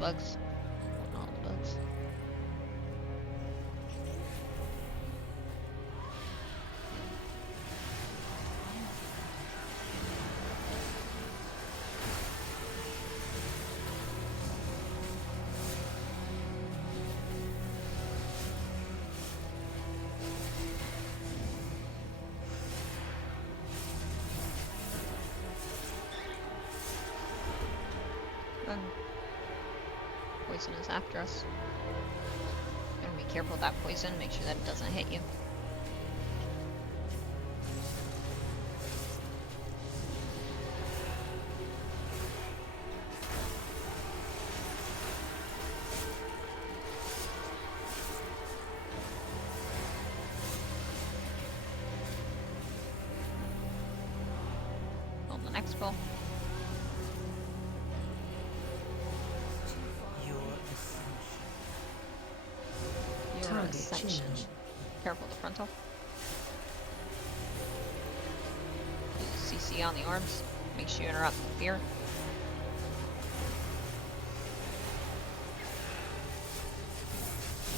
bugs. All the bugs. Poison is after us. Gotta be careful with that poison, make sure that it doesn't hit you. On the next pull. Ascension. Careful the frontal. Use CC on the orbs. Make sure you interrupt the fear.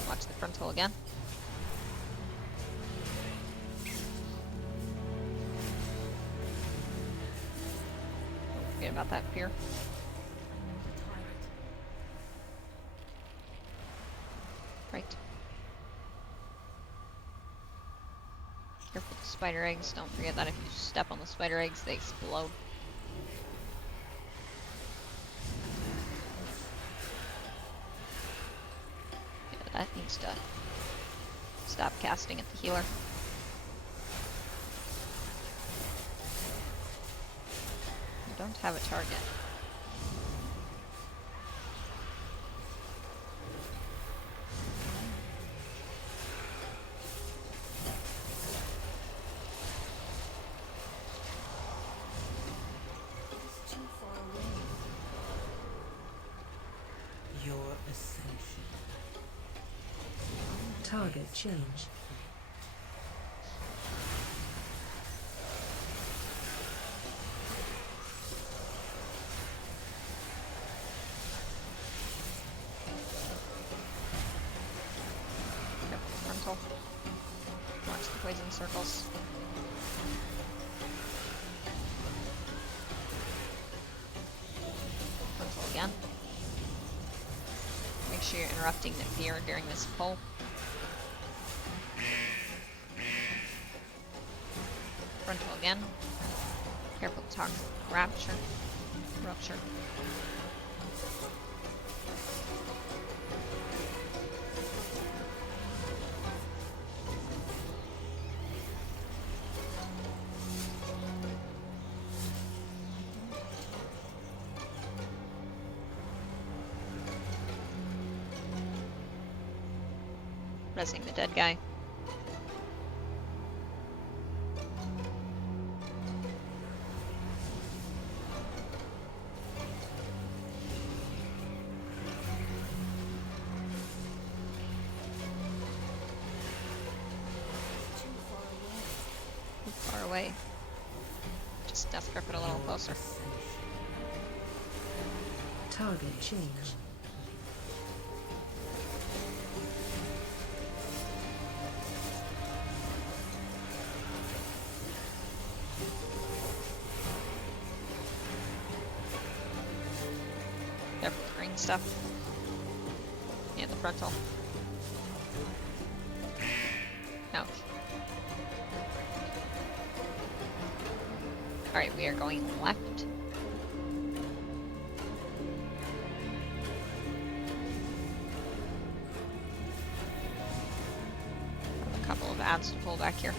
Watch the frontal again. Don't forget about that fear. Right. Careful with the spider eggs. Don't forget that if you step on the spider eggs, they explode. Yeah, that needs to stop casting at the healer. You don't have a target. Target change. Frontal. Watch the poison circles. Frontal again. Make sure you're interrupting the fear during this pull. Frontal again. Careful to talk. Rupture. Resing the dead guy. Far away. Just death grip it a little closer. Target change. Careful with the green stuff. And the frontal. Ouch. Alright, we are going left. A couple of ads to pull back here.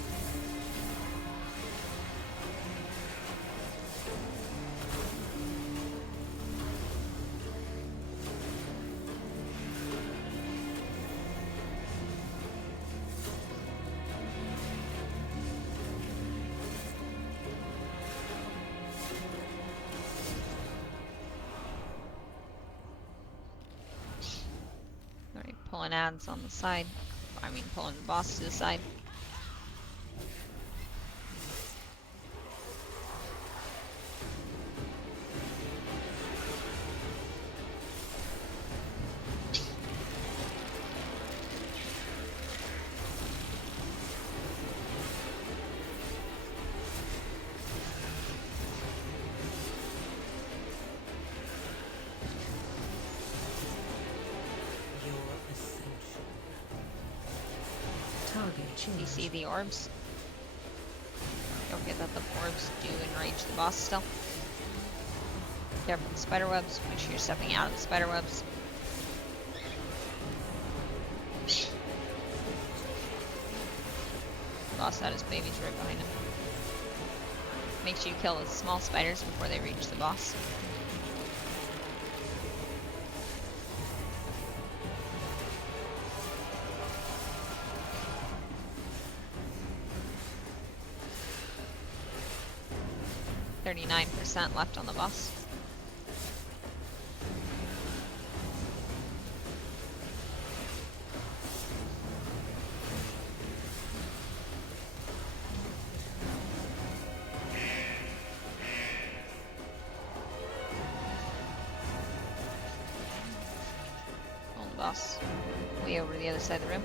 Pulling ads on the side. I mean, pulling the boss to the side. You see the orbs? Don't forget that the orbs do enrage the boss still. Careful with the spider webs. Make sure you're stepping out of the spider webs. The boss had his babies right behind him. Make sure you kill the small spiders before they reach the boss. %left on the boss. On the boss. Way over to the other side of the room.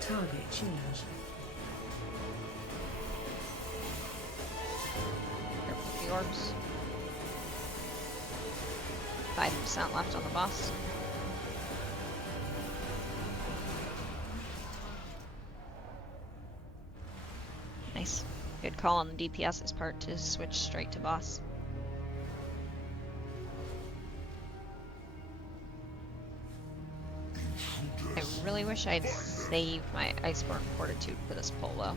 Target change. Careful with the orbs. 5% left on the boss. Nice. Good call on the DPS's part to switch straight to boss. I really wish I'd saved my Iceborne Fortitude for this polo.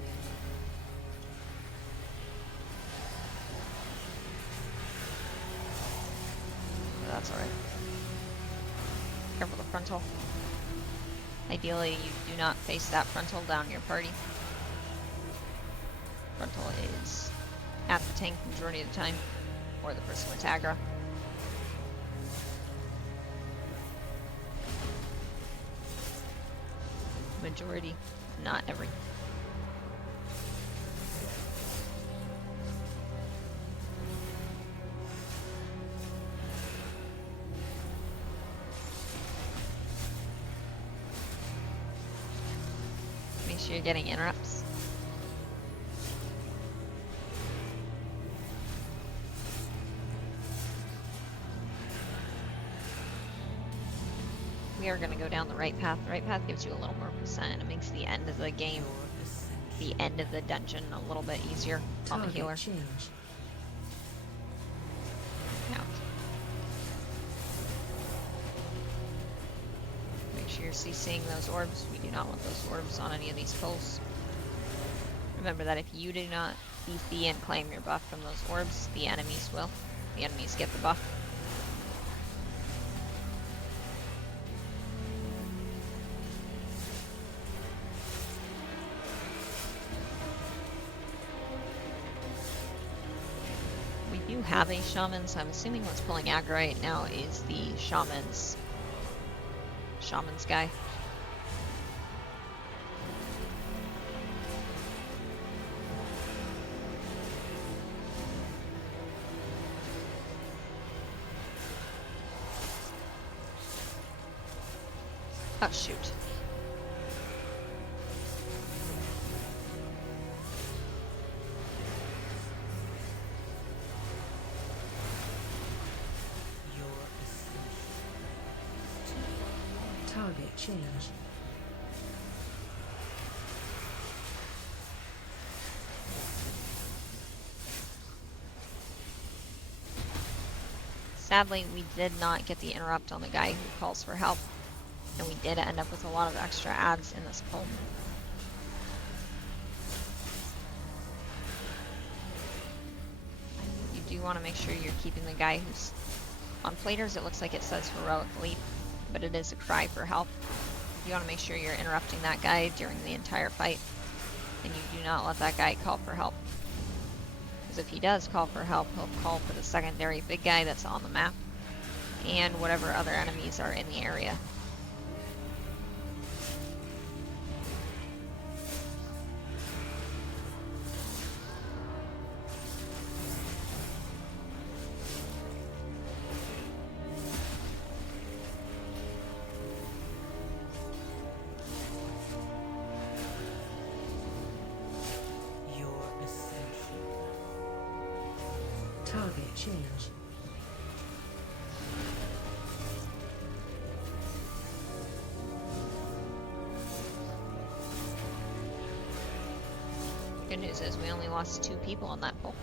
But that's alright. Careful the frontal. Ideally, you do not face that frontal down your party. Frontal is at the tank majority of the time, or the person with Agra. Majority, not every. Make sure you're getting interrupts. We are going to go down the right path. The right path gives you a little more percent, and it makes the end of the game, the end of the dungeon, a little bit easier on the healer. Change. Now, make sure you're CCing those orbs. We do not want those orbs on any of these pulls. Remember that if you do not CC and claim your buff from those orbs, the enemies will. The enemies get the buff. You have a shaman, so I'm assuming what's pulling aggro right now is the shaman's guy. Oh shoot. Target change. Sadly, we did not get the interrupt on the guy who calls for help, and we did end up with a lot of extra ads in this pull. You do want to make sure you're keeping the guy who's on platers. It looks like it says heroic leap, but it is a cry for help. You want to make sure you're interrupting that guy during the entire fight, and you do not let that guy call for help. Because if he does call for help, he'll call for the secondary big guy that's on the map, and whatever other enemies are in the area. Target change. Good news is we only lost 2 people on that pull.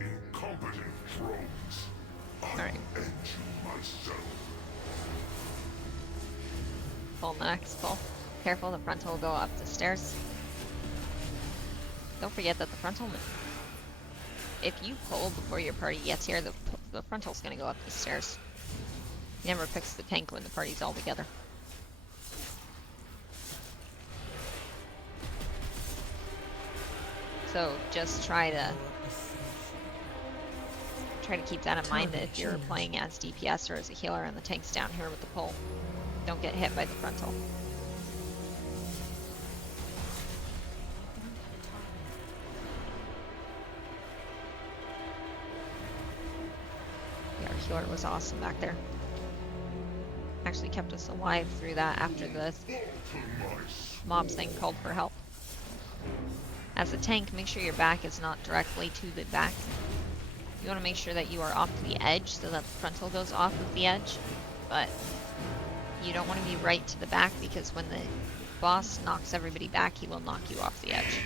Incompetent drones. Alright. End you myself. Pull the next pull. Careful, the frontal will go up the stairs. Don't forget that the frontal... If you pull before your party gets here, the frontal's gonna go up the stairs. He never picks the tank when the party's all together. So just try to keep that in mind that if you're playing as DPS or as a healer and the tank's down here with the pull, don't get hit by the frontal. Yeah, our healer was awesome back there. Actually kept us alive through that after the mobs thing called for help. As a tank, make sure your back is not directly to the back. You want to make sure that you are off to the edge so that the frontal goes off of the edge, but you don't want to be right to the back because when the boss knocks everybody back, he will knock you off the edge.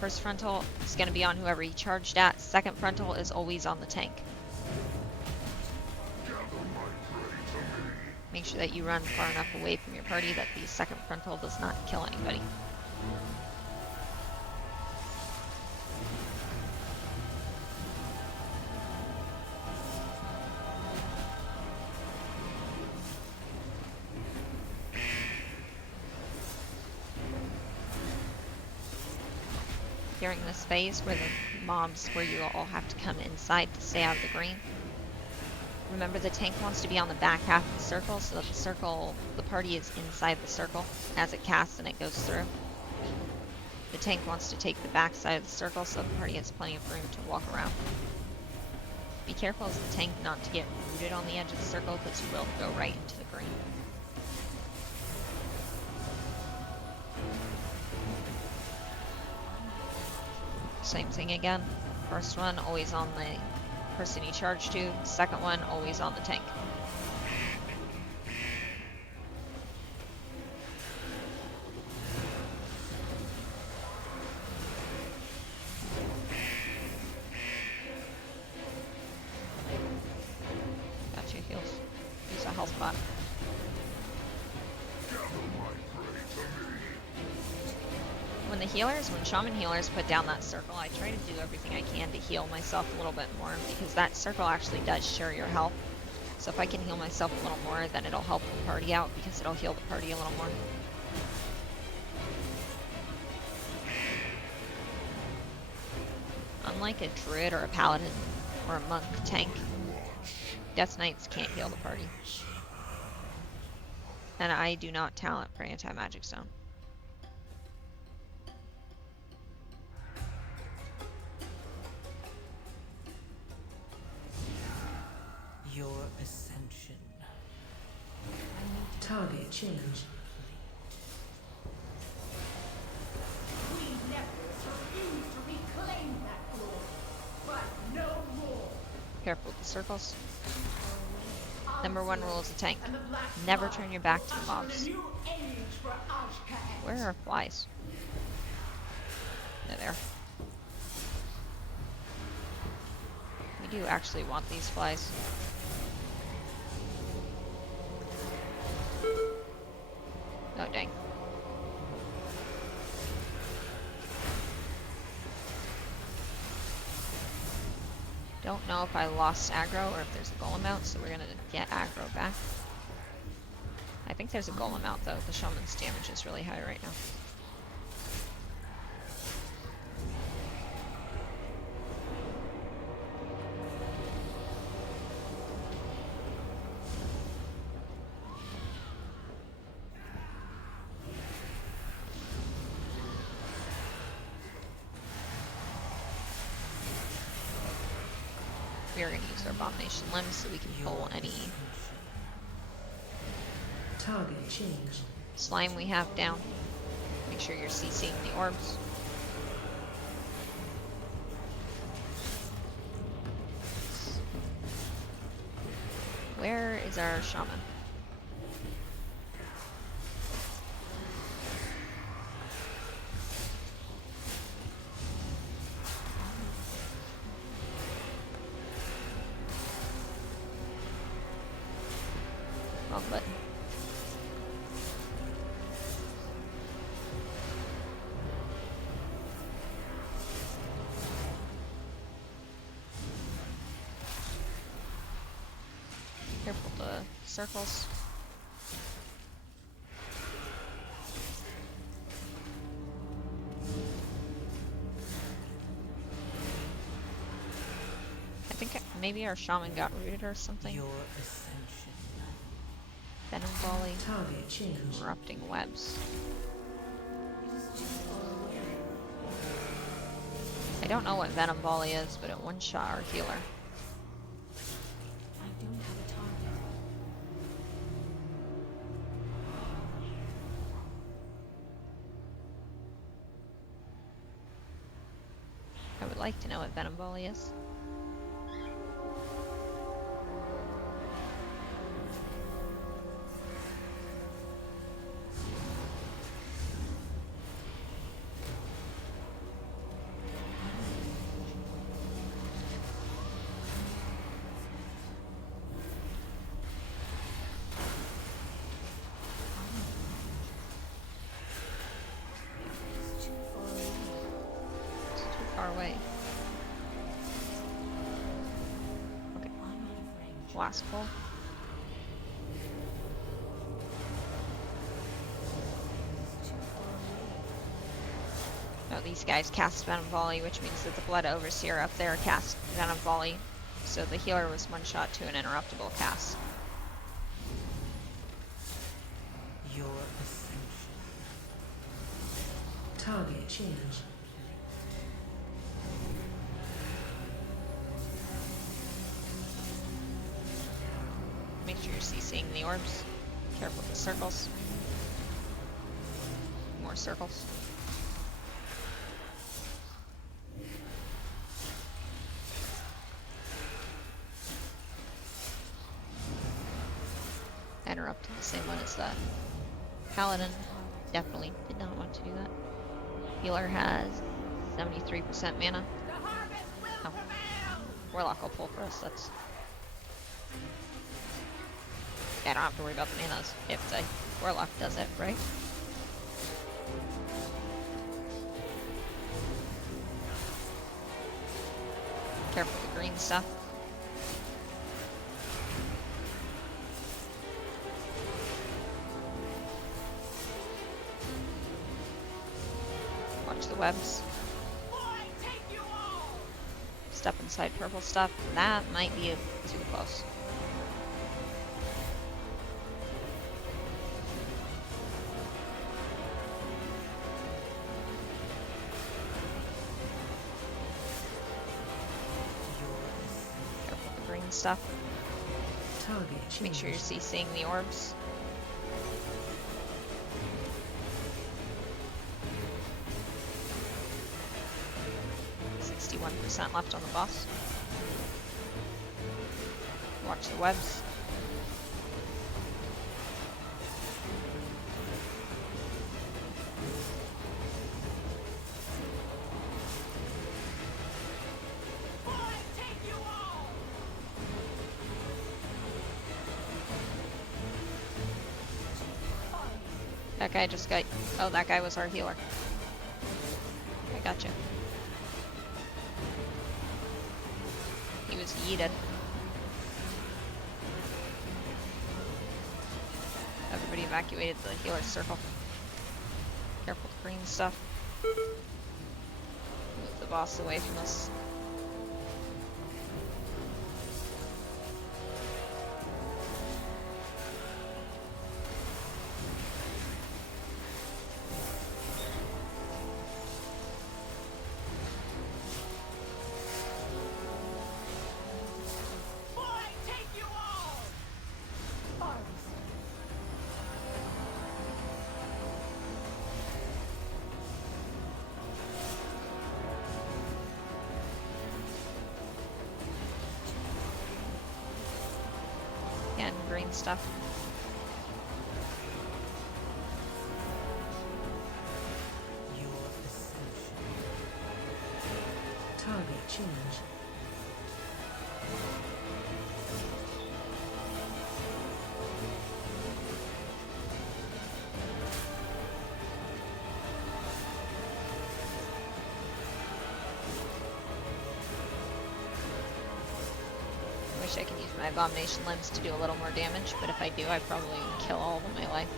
First frontal is going to be on whoever he charged at. Second frontal is always on the tank. Make sure that you run far enough away from your party that the second frontal does not kill anybody. During this phase where the mobs, where you all have to come inside to stay out of the green, remember the tank wants to be on the back half of the circle so that the party is inside the circle as it casts and it goes through. The tank wants to take the back side of the circle so the party has plenty of room to walk around. Be careful as the tank not to get rooted on the edge of the circle because you will go right into the green. Same thing again. First one, always on the person you charge to. Second one, always on the tank. Got your heals. Use a health bot. When shaman healers put down that circle, I try to do everything I can to heal myself a little bit more because that circle actually does share your health. So if I can heal myself a little more, then it'll help the party out because it'll heal the party a little more. Unlike a druid or a paladin or a monk tank, Death Knights can't heal the party. And I do not talent for anti-magic zone. Your ascension. Target change. We never refuse to reclaim that glory, but no more. Careful with the circles. Number 1 rule as a tank. Never turn your back to the mobs. Where are flies? They're there. We do actually want these flies. Oh dang. Don't know if I lost aggro or if there's a golem out, so we're gonna get aggro back. I think there's a golem out though. The shaman's damage is really high right now. We are going to use our Abomination Limbs so we can pull any Target change. slime we have down. Make sure you're CCing the orbs. Where is our shaman? Wrong button. Careful the circles. I think maybe our shaman got rooted or something. Your ascension. Venom volley. Target change. Erupting webs. I don't know what Venom Volley is, but it one-shot our healer. I don't have a target. I would like to know what Venom Volley is. It's too far away. It's too far away. Okay, I'm out of range. last pull. It's too far away. No, these guys cast Venom Volley, which means that the Blood Overseer up there cast Venom Volley. So the healer was one shot to an interruptible cast. Your ascension. Target change. Make sure you're CCing the orbs. Careful with the circles. More circles. Interrupted the same one as that. Paladin definitely did not want to do that. Healer has 73% mana. The harvest will Oh. prevail! Warlock will pull for us, that's... Yeah, I don't have to worry about the manas if the Warlock does it, right? Careful with the green stuff. Watch the webs. Boy, take you all! Step inside purple stuff. That might be too close. Careful with the green stuff. Target change. Make sure you're CCing the orbs. %, left on the boss. Watch the webs. Boy, take you all! That guy just got... Oh, that guy was our healer. I gotcha. He was yeeted. Everybody evacuated the healer's circle. Careful with green stuff. Move the boss away from us. can, green stuff. Your ascension. Target change. I wish I could use my abomination limbs to do a little more damage, but if I do, I probably kill all of them in my life.